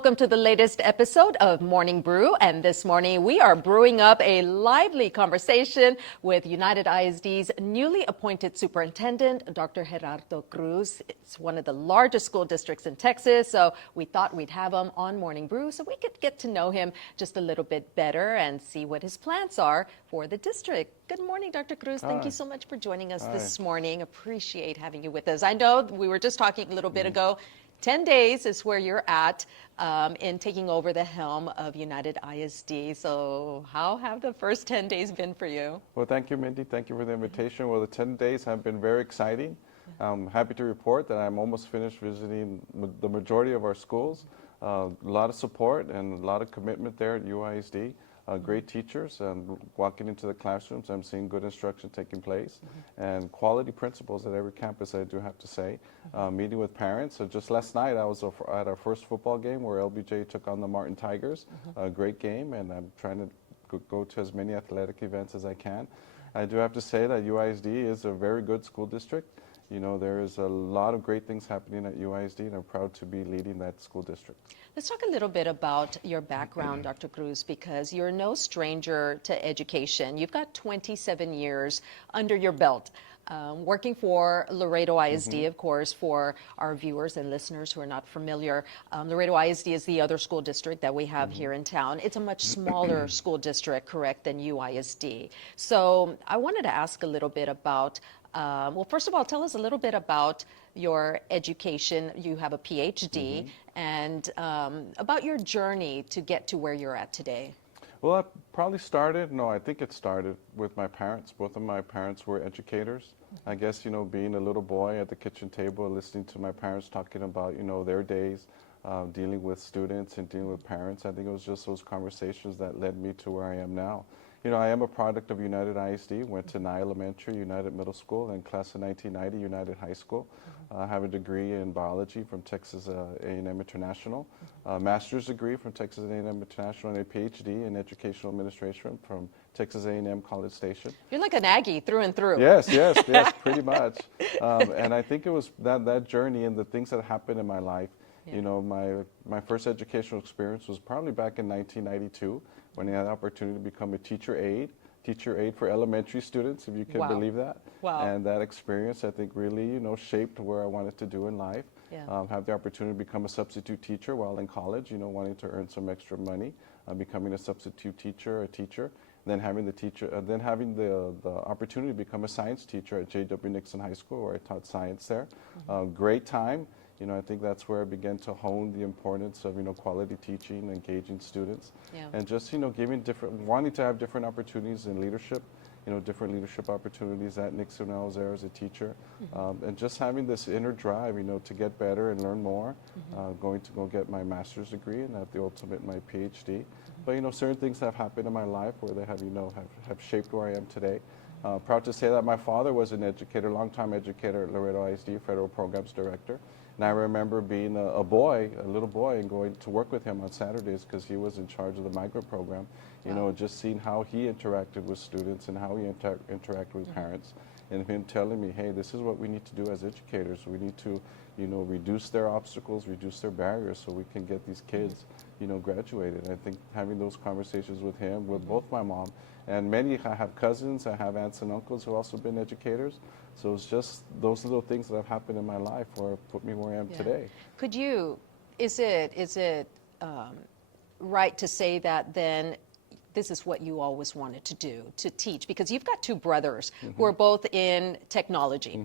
Welcome to the latest episode of Morning Brew, and this morning we are brewing up a lively conversation with United ISD's newly appointed superintendent, Dr. Gerardo Cruz. It's one of the largest school districts in Texas, so we thought we'd have him on Morning Brew so we could get to know him just a little bit better and see what his plans are for the district. Good morning, Dr. Cruz. Thank you so much for joining us this morning. Appreciate having you with us. I know we were just talking a little bit ago. 10 days is where you're at in taking over the helm of United ISD. So how have the first 10 days been for you? Well, thank you, Mindy. Thank you for the invitation. Well, the 10 days have been very exciting. I'm happy to report that I'm almost finished visiting the majority of our schools. A lot of support and a lot of commitment there at UISD. Great teachers, and walking into the classrooms, I'm seeing good instruction taking place, and quality principals at every campus, I do have to say. Meeting with parents. So just last night, I was at our first football game where LBJ took on the Martin Tigers. A great game, and I'm trying to go to as many athletic events as I can. I do have to say that UISD is a very good school district. You know, there is a lot of great things happening at UISD, and I'm proud to be leading that school district. Let's talk a little bit about your background, Dr. Cruz, because you're no stranger to education. You've got 27 years under your belt. Working for Laredo ISD, of course, for our viewers and listeners who are not familiar. Laredo ISD is the other school district that we have here in town. It's a much smaller school district, correct, than UISD. So I wanted to ask a little bit about, well, first of all, tell us a little bit about your education. You have a PhD, and about your journey to get to where you're at today. Well, I think it started with my parents. Both of my parents were educators. I guess, you know, being a little boy at the kitchen table, listening to my parents talking about, you know, their days, dealing with students and dealing with parents. I think it was just those conversations that led me to where I am now. You know, I am a product of United ISD, went to Nye Elementary, United Middle School, and class of 1990, United High School. I have a degree in biology from Texas A&M International, a master's degree from Texas A&M International, and a PhD in educational administration from Texas A&M College Station. You're like an Aggie through and through. Yes, pretty much. And I think it was that journey and the things that happened in my life. You know, my first educational experience was probably back in 1992 when I had the opportunity to become a teacher aide for elementary students, if you can believe that. Wow. And that experience, I think, really, you know, shaped where I wanted to do in life. Have the opportunity to become a substitute teacher while in college, you know, wanting to earn some extra money, becoming a substitute teacher, then having the opportunity to become a science teacher at J.W. Nixon High School, where I taught science there. Great time. You know, I think that's where I began to hone the importance of, you know, quality teaching, engaging students, and just, you know, wanting to have different opportunities in leadership, you know, different leadership opportunities at Nixon when I was there as a teacher, and just having this inner drive, you know, to get better and learn more, going to go get my master's degree and at the ultimate my PhD. But, you know, certain things have happened in my life where they have, you know, have shaped where I am today. Proud to say that my father was an educator, longtime educator at Laredo ISD, Federal Programs Director. And I remember being a little boy, and going to work with him on Saturdays because he was in charge of the migrant program. You know, just seeing how he interacted with students and how he interacted with parents, and him telling me, hey, this is what we need to do as educators. We need to, you know, reduce their obstacles, reduce their barriers so we can get these kids, you know, graduated. I think having those conversations with him, with both my mom and I have cousins, I have aunts and uncles who have also been educators. So it's just those little things that have happened in my life where put me where I am today. Is it right to say that then this is what you always wanted to do, to teach? Because you've got two brothers who are both in technology.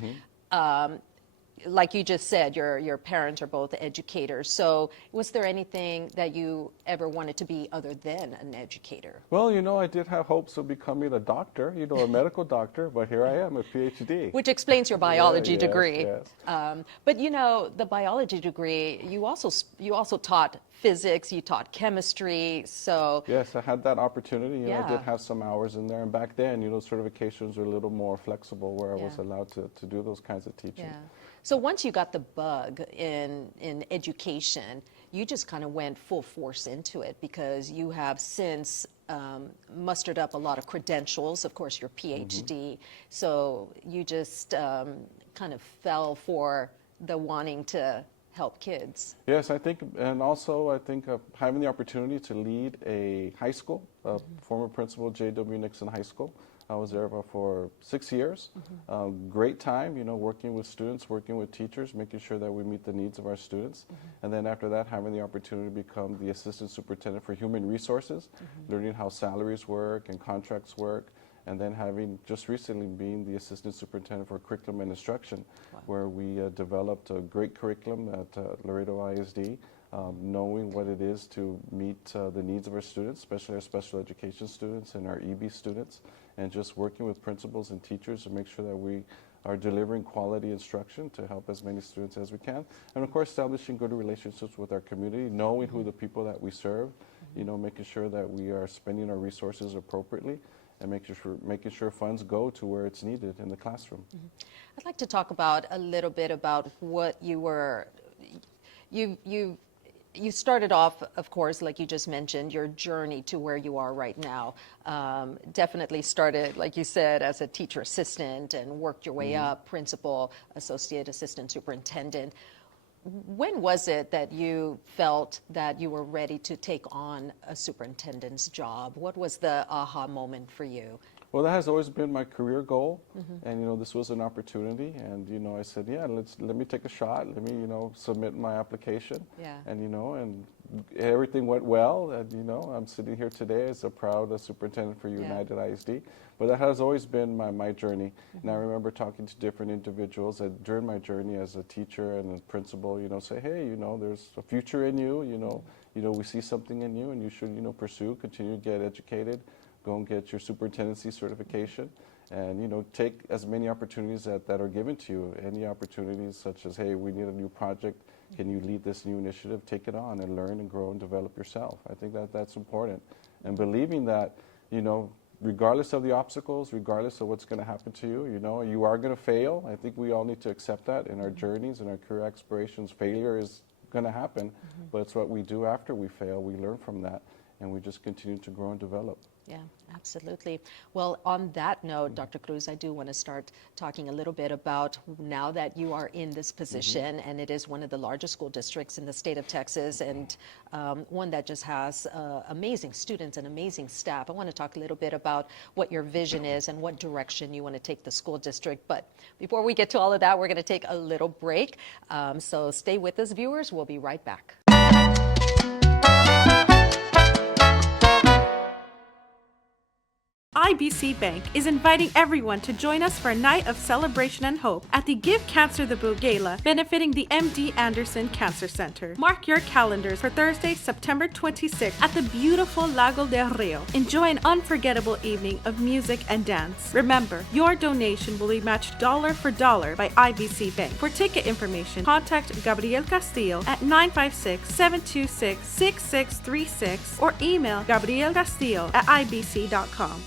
Like you just said, your parents are both educators. So was there anything that you ever wanted to be other than an educator? Well, you know, I did have hopes of becoming a doctor, you know, a medical doctor, but here I am, a PhD. Which explains your biology degree. Yes. But, you know, the biology degree, you also taught physics, you taught chemistry, so... Yes, I had that opportunity. You know, I did have some hours in there. And back then, you know, certifications were a little more flexible where I was allowed to do those kinds of teaching. So once you got the bug in education, you just kind of went full force into it because you have since mustered up a lot of credentials, of course, your PhD. So you just kind of fell for the wanting to help kids. Yes, I think, and also I think having the opportunity to lead a high school, former principal J.W. Nixon High School. I was there for 6 years. Great time, working with students, working with teachers, making sure that we meet the needs of our students. And then after that, having the opportunity to become the Assistant Superintendent for Human Resources, learning how salaries work and contracts work. And then having just recently been the Assistant Superintendent for Curriculum and Instruction, where we developed a great curriculum at Laredo ISD, knowing what it is to meet the needs of our students, especially our special education students and our EB students, and just working with principals and teachers to make sure that we are delivering quality instruction to help as many students as we can. And of course, establishing good relationships with our community, knowing who the people that we serve, making sure that we are spending our resources appropriately, and making sure funds go to where it's needed in the classroom. I'd like to talk about a little bit about what you started off, of course, like you just mentioned, your journey to where you are right now. Definitely started, like you said, as a teacher assistant and worked your way up, principal, associate assistant superintendent. When was it that you felt that you were ready to take on a superintendent's job? What was the aha moment for you? Well, that has always been my career goal, and this was an opportunity, and I said, yeah, let me take a shot. Let me submit my application, and everything went well, and I'm sitting here today as a proud superintendent for United ISD. But that has always been my journey, and I remember talking to different individuals during my journey as a teacher and a principal, say, hey, there's a future in you, we see something in you, and you should pursue, continue to get educated. Go and get your superintendency certification, and take as many opportunities that are given to you. Any opportunities such as, hey, we need a new project, can you lead this new initiative? Take it on and learn and grow and develop yourself. I think that's important. And believing that, regardless of the obstacles, regardless of what's going to happen to you, you are going to fail. I think we all need to accept that in our journeys and our career aspirations. Failure is going to happen, but it's what we do after we fail. We learn from that, and we just continue to grow and develop. Yeah, absolutely. Well, on that note, Dr. Cruz, I do want to start talking a little bit about now that you are in this position, and it is one of the largest school districts in the state of Texas, and one that just has amazing students and amazing staff. I want to talk a little bit about what your vision is and what direction you want to take the school district. But before we get to all of that, we're going to take a little break. So stay with us, viewers. We'll be right back. IBC Bank is inviting everyone to join us for a night of celebration and hope at the Give Cancer the Boo Gala, benefiting the MD Anderson Cancer Center. Mark your calendars for Thursday, September 26th at the beautiful Lago del Rio. Enjoy an unforgettable evening of music and dance. Remember, your donation will be matched dollar for dollar by IBC Bank. For ticket information, contact Gabriel Castillo at 956-726-6636 or email gabrielcastillo@ibc.com.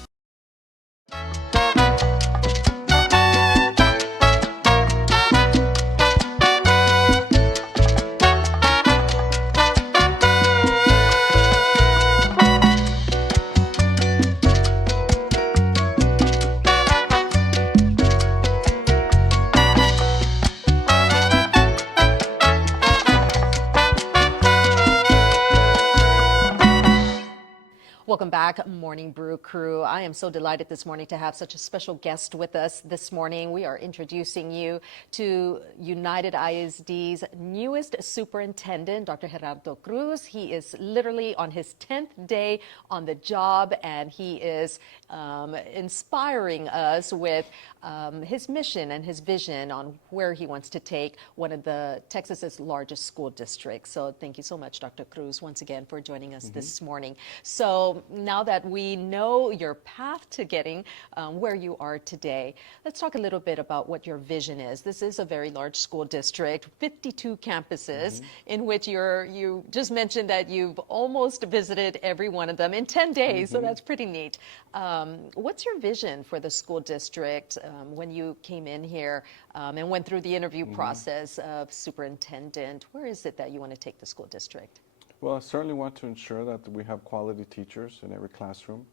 Welcome back, Morning Brew crew. I am so delighted this morning to have such a special guest with us this morning. We are introducing you to United ISD's newest superintendent, Dr. Gerardo Cruz. He is literally on his 10th day on the job, and he is inspiring us with his mission and his vision on where he wants to take one of the Texas's largest school districts. So thank you so much, Dr. Cruz, once again for joining us this morning. So now that we know your path to getting where you are today, let's talk a little bit about what your vision is. This is a very large school district, 52 campuses, in which you just mentioned that you've almost visited every one of them in 10 days, so that's pretty neat. What's your vision for the school district when you came in here and went through the interview process of superintendent? Where is it that you want to take the school district? Well, I certainly want to ensure that we have quality teachers in every classroom,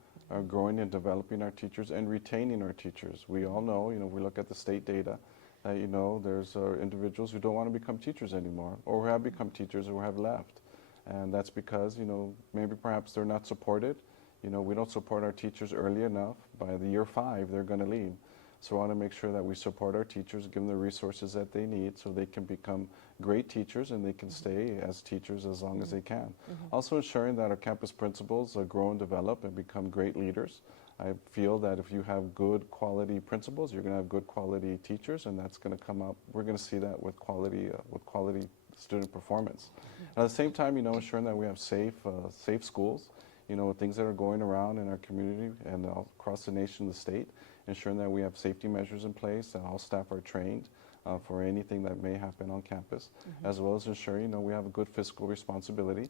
growing and developing our teachers and retaining our teachers. We all know, we look at the state data, that, there's individuals who don't want to become teachers anymore, or who have become teachers or have left. And that's because, maybe perhaps they're not supported. We don't support our teachers early enough. By the year 5, they're going to leave. So I want to make sure that we support our teachers, give them the resources that they need so they can become great teachers and they can stay as teachers as long as they can. Also ensuring that our campus principals grow and develop and become great leaders. I feel that if you have good quality principals, you're going to have good quality teachers, and that's going to come up. We're going to see that with quality student performance. At the same time, ensuring that we have safe schools, things that are going around in our community and across the nation, the state, ensuring that we have safety measures in place, that all staff are trained for anything that may happen on campus, as well as ensuring, we have a good fiscal responsibility,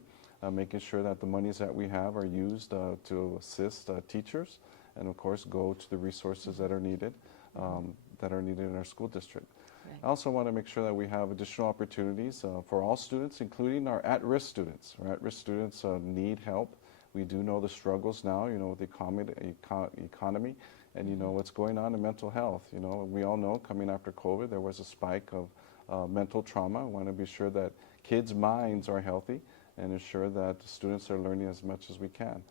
making sure that the monies that we have are used to assist teachers, and of course go to the resources that are needed in our school district. Right. I also want to make sure that we have additional opportunities for all students, including our at-risk students. Our at-risk students need help. We do know the struggles now, with the economy, and what's going on in mental health. We all know coming after COVID, there was a spike of mental trauma. I want to be sure that kids' minds are healthy and ensure that students are learning as much as we can.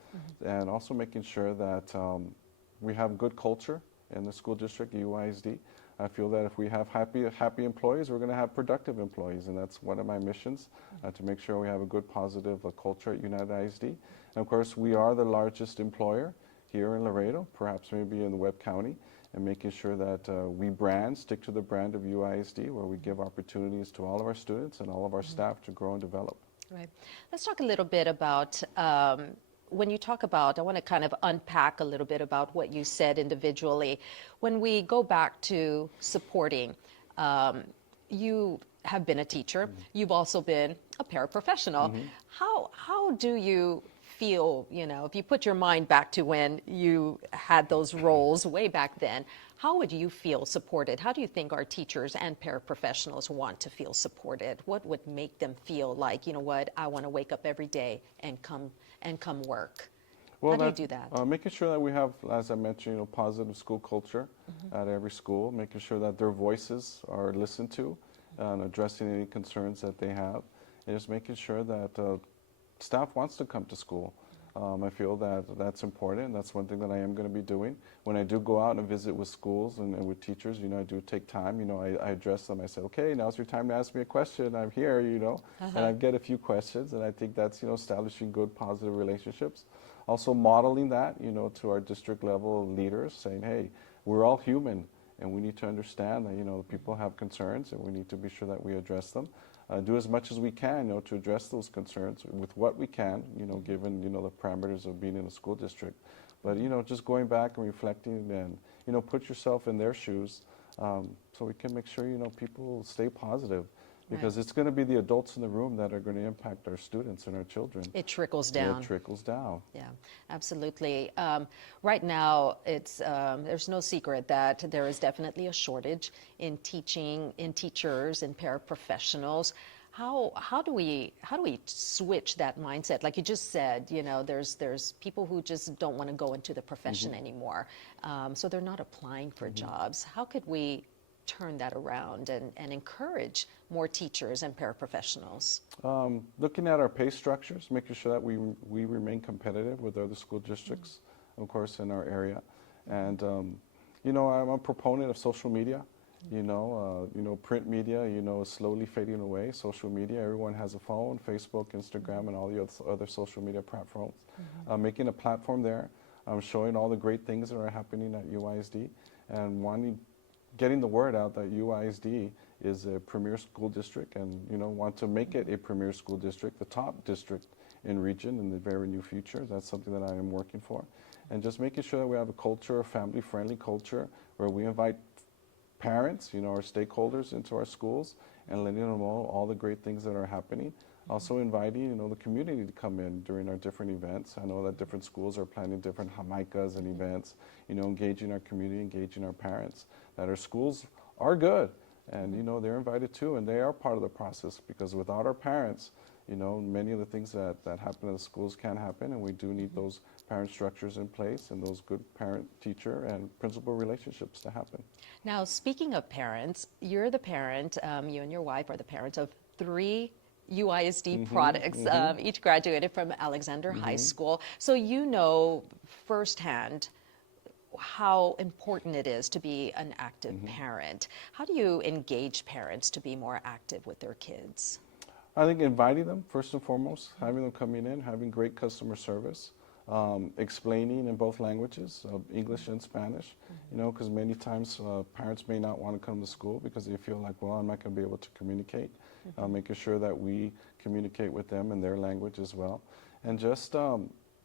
And also making sure that we have good culture in the school district, UISD. I feel that if we have happy employees, we're going to have productive employees, and that's one of my missions, to make sure we have a good, positive culture at United ISD. And of course, we are the largest employer here in Laredo, perhaps maybe in the Webb County, and making sure that we stick to the brand of UISD, where we give opportunities to all of our students and all of our staff to grow and develop. Right. Let's talk a little bit about, when you talk about, I want to kind of unpack a little bit about what you said individually. When we go back to supporting, you have been a teacher. You've also been a paraprofessional. How do you feel, if you put your mind back to when you had those roles way back then, how would you feel supported? How do you think our teachers and paraprofessionals want to feel supported? What would make them feel like, I want to wake up every day and come work? Well, how do you do that? Making sure that we have, as I mentioned, positive school culture at every school, making sure that their voices are listened to, and addressing any concerns that they have, and just making sure that staff wants to come to school. I feel that that's important. That's one thing that I am going to be doing. When I do go out and visit with schools and with teachers, I do take time. I address them. I say, okay, now's your time to ask me a question. I'm here, and I get a few questions. And I think that's, establishing good, positive relationships. Also modeling that, to our district level leaders, saying, hey, we're all human, and we need to understand that, people have concerns, and we need to be sure that we address them. Do as much as we can, to address those concerns with what we can, given, the parameters of being in a school district. But, just going back and reflecting and, put yourself in their shoes, so we can make sure, people stay positive. Because it's going to be the adults in the room that are going to impact our students and our children. It trickles down. It trickles down. Yeah, absolutely. Right now, there's no secret that there is definitely a shortage in teachers, and paraprofessionals. How do we switch that mindset? Like you just said, there's people who just don't want to go into the profession anymore, so they're not applying for jobs. How could we turn that around and encourage more teachers and paraprofessionals? Looking at our pay structures, making sure that we remain competitive with other school districts, of course, in our area. And, I'm a proponent of social media. Print media, is slowly fading away. Social media, everyone has a phone, Facebook, Instagram, and all the other social media platforms. Making a platform there, showing all the great things that are happening at UISD, and getting the word out that UISD is a premier school district, and want to make it a premier school district, the top district in region in the very near future. That's something that I am working for. And just making sure that we have a culture, a family-friendly culture, where we invite parents, our stakeholders into our schools, and letting them know all the great things that are happening. Also inviting, the community to come in during our different events. I know that different schools are planning different jamaikas and events, engaging our community, engaging our parents, that our schools are good. And, they're invited too, and they are part of the process, because without our parents, You know, many of the things that happen in the schools can happen, and we do need those parent structures in place and those good parent-teacher and principal relationships to happen. Now, speaking of parents, you're the parent, you and your wife are the parents of 3 UISD products, each graduated from Alexander High School. So you know firsthand how important it is to be an active parent. How do you engage parents to be more active with their kids? I think inviting them, first and foremost, having them coming in, having great customer service, explaining in both languages, English and Spanish, you know, because many times parents may not want to come to school because they feel like, well, I'm not going to be able to communicate. Making sure that we communicate with them in their language as well. And just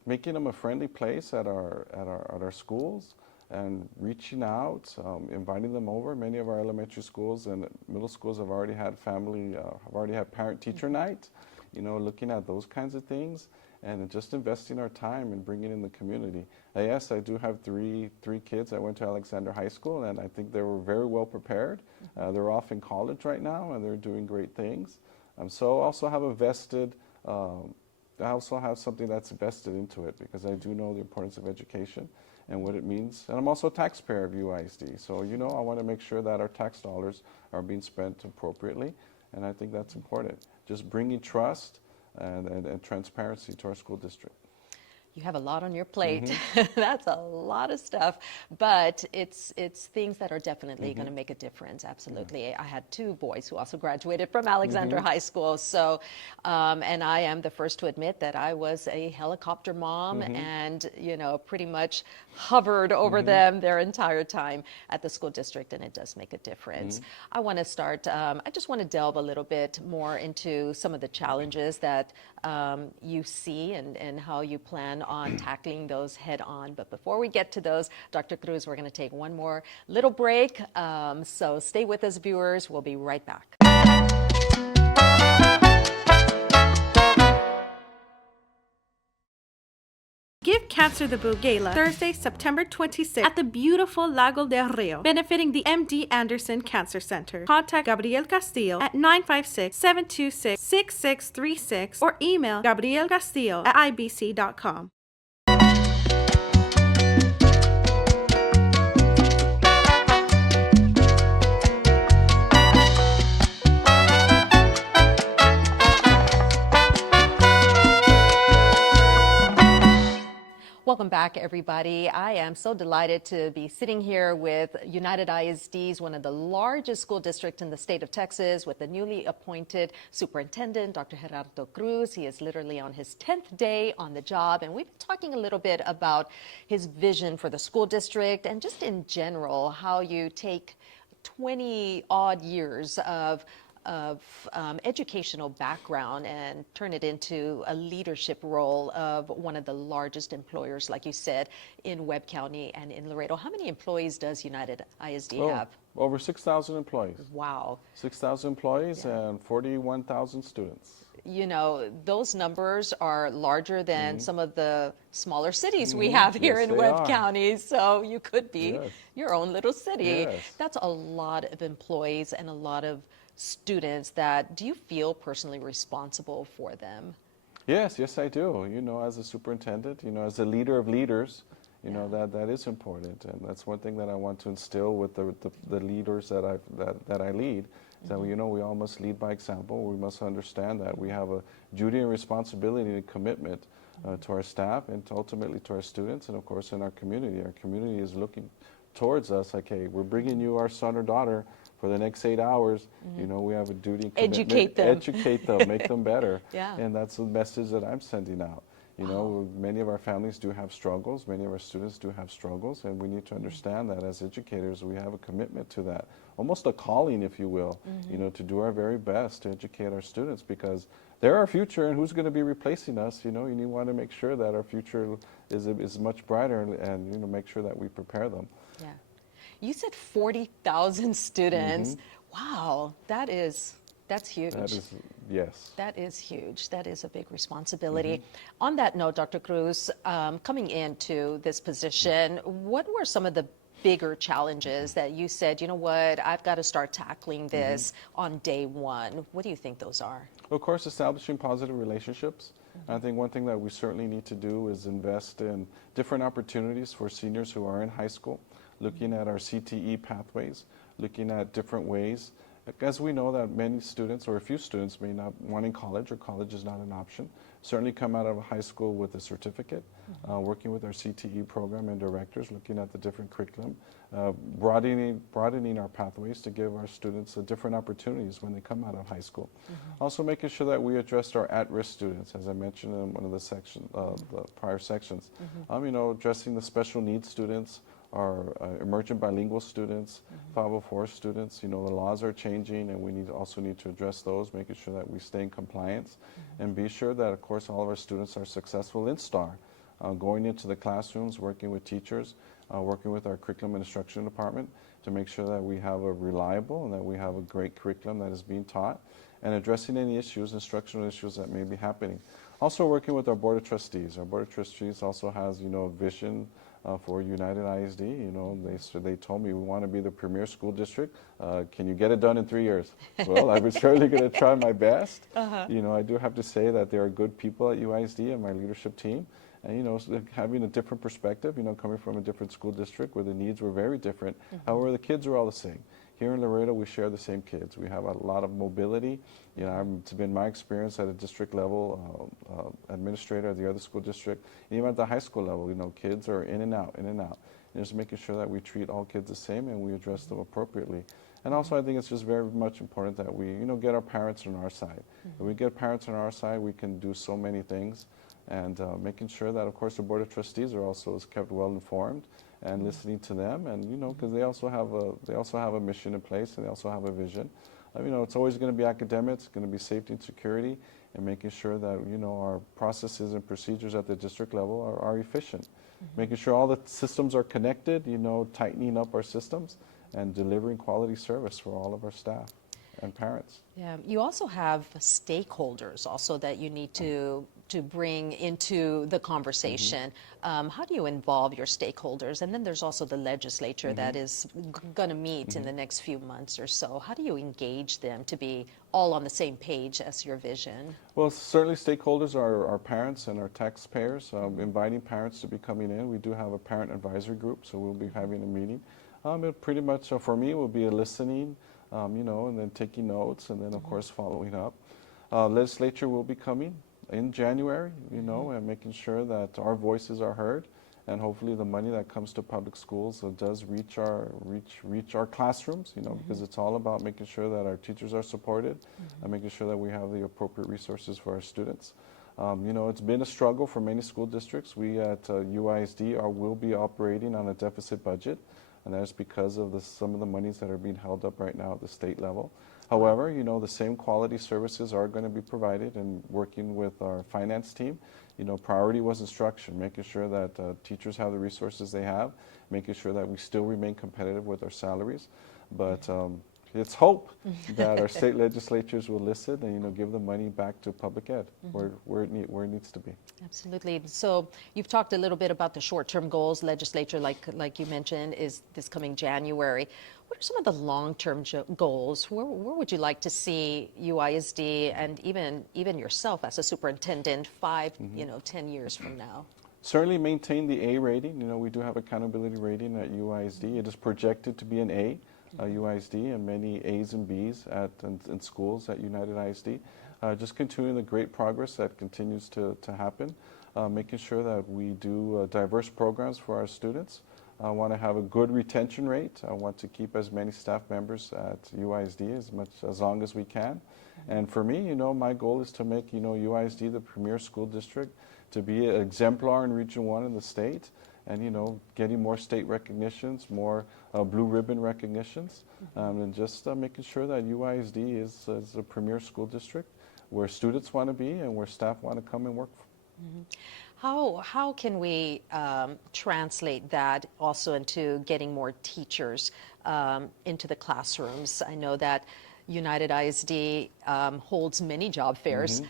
making them a friendly place at our schools, and reaching out, inviting them over. Many of our elementary schools and middle schools have already had parent-teacher night, you know, looking at those kinds of things, and just investing our time and bringing in the community. Yes, I do have three kids that went to Alexander High School, and I think they were very well prepared. They're off in college right now, and they're doing great things. So I also have I also have something that's vested into it, because I do know the importance of education and what it means. And I'm also a taxpayer of UISD. So, you know, I want to make sure that our tax dollars are being spent appropriately. And I think that's important. Just bringing trust and transparency to our school district. You have a lot on your plate. That's a lot of stuff, but it's things that are definitely going to make a difference. Absolutely. I had 2 boys who also graduated from Alexander High School. So, and I am the first to admit that I was a helicopter mom and, you know, pretty much hovered over them their entire time at the school district, and it does make a difference. I want to start, I just want to delve a little bit more into some of the challenges that you see and how you plan on tackling those head on. But before we get to those, Dr. Cruz, we're going to take one more little break. So stay with us, viewers. We'll be right back. Give Cancer the Boo Gala Thursday, September 26th at the beautiful Lago del Rio, benefiting the MD Anderson Cancer Center. Contact Gabriel Castillo at 956-726-6636 or email gabrielcastillo@ibc.com. Welcome back, everybody. I am so delighted to be sitting here with United ISD's, one of the largest school districts in the state of Texas, with the newly appointed superintendent, Dr. Gerardo Cruz. He is literally on his 10th day on the job, and we've been talking a little bit about his vision for the school district and just in general, how you take 20-odd years of educational background and turn it into a leadership role of one of the largest employers, like you said, in Webb County and in Laredo. How many employees does United ISD have? Over 6,000 employees. Wow. 6,000 employees and 41,000 students. You know, those numbers are larger than some of the smaller cities we have here in Webb County. So you could be your own little city. That's a lot of employees and a lot of students. Do you feel personally responsible for them? Yes, I do. You know, as a superintendent, you know, as a leader of leaders, you know, that is important, and that's one thing that I want to instill with the leaders that I lead. Is that, you know, we all must lead by example. We must understand that we have a duty and responsibility and commitment to our staff and ultimately to our students, and of course in our community. Our community is looking towards us like, hey, we're bringing you our son or daughter for the next 8 hours. You know, we have a duty and commitment. Educate them, make them better. And that's the message that I'm sending out. You know, many of our families do have struggles, many of our students do have struggles, and we need to understand that as educators we have a commitment to that, almost a calling, if you will, you know, to do our very best to educate our students, because they're our future, and who's going to be replacing us? You know, you want to make sure that our future is much brighter, and you know, make sure that we prepare them. Yeah. You said 40,000 students. Wow, that's huge. Yes. That is huge. That is a big responsibility. On that note, Dr. Cruz, coming into this position, what were some of the bigger challenges that you said, you know what, I've got to start tackling this on day one? What do you think those are? Of course, establishing positive relationships. I think one thing that we certainly need to do is invest in different opportunities for seniors who are in high school, looking at our CTE pathways, looking at different ways. As we know that many students, or a few students, may not want in college, or college is not an option, certainly come out of high school with a certificate, working with our CTE program and directors, looking at the different curriculum, broadening our pathways to give our students different opportunities when they come out of high school. Also making sure that we address our at-risk students, as I mentioned in one of the prior sections. You know, addressing the special needs students, our emergent bilingual students, 504 students. You know, the laws are changing, and we also need to address those, making sure that we stay in compliance, and be sure that, of course, all of our students are successful in STAR, going into the classrooms, working with teachers, working with our curriculum and instruction department to make sure that we have a reliable and that we have a great curriculum that is being taught, and addressing any issues, instructional issues that may be happening. Also working with our Board of Trustees. Our Board of Trustees also has, you know, a vision for United ISD. You know, they told me we want to be the premier school district. Can you get it done in 3 years? Well, I was certainly going to try my best. You know, I do have to say that there are good people at UISD and my leadership team. And, you know, so having a different perspective, you know, coming from a different school district where the needs were very different. However, the kids are all the same. Here in Laredo, we share the same kids. We have a lot of mobility. You know, it's been my experience at a district level, administrator at the other school district, and even at the high school level, you know, kids are in and out, in and out. And just making sure that we treat all kids the same and we address them appropriately. And also, I think it's just very much important that we, you know, get our parents on our side. If we get parents on our side, we can do so many things. And making sure that, of course, the Board of Trustees are also is kept well informed and listening to them, and, you know, because they also have a mission in place, and they also have a vision. You know, it's always going to be academics, it's going to be safety and security, and making sure that, you know, our processes and procedures at the district level are efficient. Making sure all the systems are connected, you know, tightening up our systems, and delivering quality service for all of our staff and parents. Yeah, you also have stakeholders also that you need to bring into the conversation. How do you involve your stakeholders? And then there's also the legislature that is going to meet in the next few months or so. How do you engage them to be all on the same page as your vision? Well, certainly stakeholders are our parents and our taxpayers, inviting parents to be coming in. We do have a parent advisory group, so we'll be having a meeting. It pretty much, for me, will be a listening, you know, and then taking notes, and then, of course, following up. Legislature will be coming in January, you know, and making sure that our voices are heard, and hopefully the money that comes to public schools does reach our classrooms, you know, because it's all about making sure that our teachers are supported and making sure that we have the appropriate resources for our students. You know, it's been a struggle for many school districts. We at UISD will be operating on a deficit budget, and that's because of some of the monies that are being held up right now at the state level. However, you know, the same quality services are going to be provided, and working with our finance team, you know, priority was instruction, making sure that teachers have the resources they have, making sure that we still remain competitive with our salaries. But it's hope that our state legislatures will listen and, you know, give the money back to public ed where it needs to be. Absolutely. So you've talked a little bit about the short-term goals. Legislature, like you mentioned, is this coming January. What are some of the long-term goals? Where would you like to see UISD and even yourself as a superintendent 5, 10 years from now? Certainly maintain the A rating. You know, we do have accountability rating at UISD. It is projected to be an A. UISD, and many A's and B's in schools at United ISD. Just continuing the great progress that continues to happen, making sure that we do diverse programs for our students. I want to have a good retention rate. I want to keep as many staff members at UISD as long as we can. And for me, you know, my goal is to make, you know, UISD the premier school district, to be an exemplar in Region 1 in the state, and, you know, getting more state recognitions, more blue ribbon recognitions, and just making sure that UISD is a premier school district where students want to be and where staff want to come and work. How can we translate that also into getting more teachers into the classrooms? I know that United ISD holds many job fairs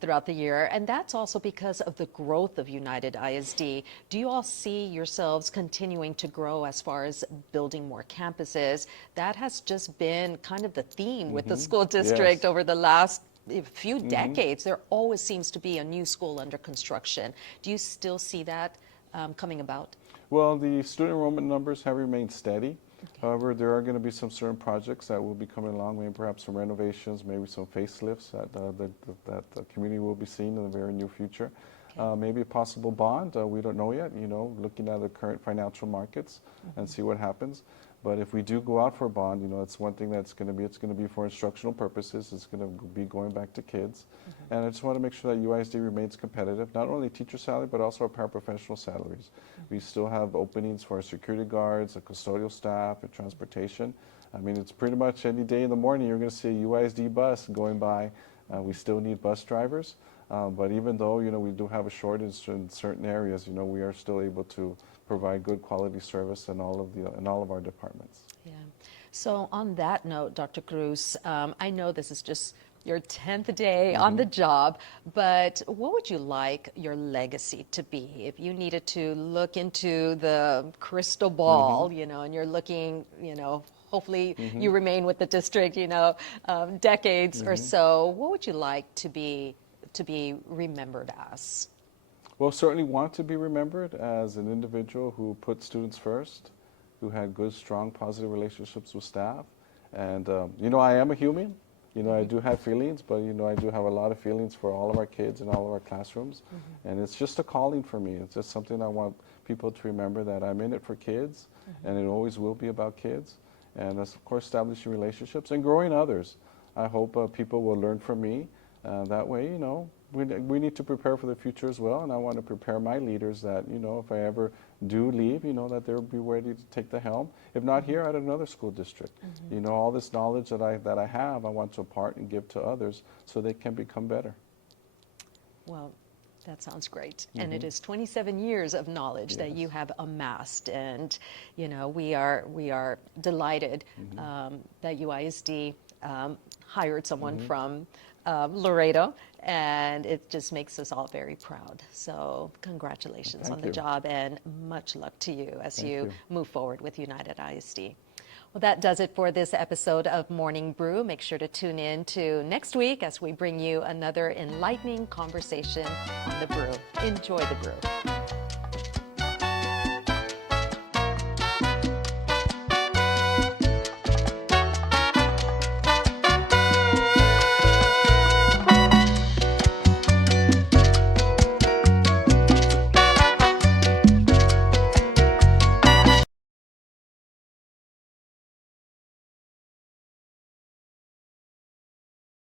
throughout the year, and that's also because of the growth of United ISD. Do you all see yourselves continuing to grow as far as building more campuses? That has just been kind of the theme with the school district over the last a few decades, there always seems to be a new school under construction. Do you still see that coming about? Well, the student enrollment numbers have remained steady. However, there are going to be some certain projects that will be coming along, maybe perhaps some renovations, maybe some facelifts that the community will be seeing in the very near future. Maybe a possible bond, we don't know yet, looking at the current financial markets and see what happens. But if we do go out for a bond, it's one thing it's going to be for instructional purposes. It's going to be going back to kids. And I just want to make sure that UISD remains competitive, not only teacher salary, but also our paraprofessional salaries. We still have openings for our security guards, the custodial staff, and transportation. I mean, it's pretty much any day in the morning you're going to see a UISD bus going by. We still need bus drivers. But even though, we do have a shortage in certain areas, we are still able to provide good quality service in all of our departments. Yeah. So on that note, Dr. Cruz, I know this is just your 10th day on the job, but what would you like your legacy to be? If you needed to look into the crystal ball, and you're looking, hopefully you remain with the district, decades or so, what would you like to be remembered as? Well, certainly want to be remembered as an individual who put students first, who had good, strong, positive relationships with staff. And, I am a human. I do have feelings, but, I do have a lot of feelings for all of our kids in all of our classrooms. And it's just a calling for me. It's just something I want people to remember, that I'm in it for kids, and it always will be about kids. And that's, of course, establishing relationships and growing others. I hope people will learn from me. That way, we need to prepare for the future as well, and I want to prepare my leaders that, if I ever do leave, that they'll be ready to take the helm. If not here, at another school district. All this knowledge that I have, I want to impart and give to others so they can become better. Well, that sounds great. And it is 27 years of knowledge that you have amassed, and we are delighted that UISD hired someone from Laredo, and it just makes us all very proud. So congratulations on the job, and much luck to you as you move forward with United ISD. Well, that does it for this episode of Morning Brew. Make sure to tune in to next week as we bring you another enlightening conversation on the brew. Enjoy the brew.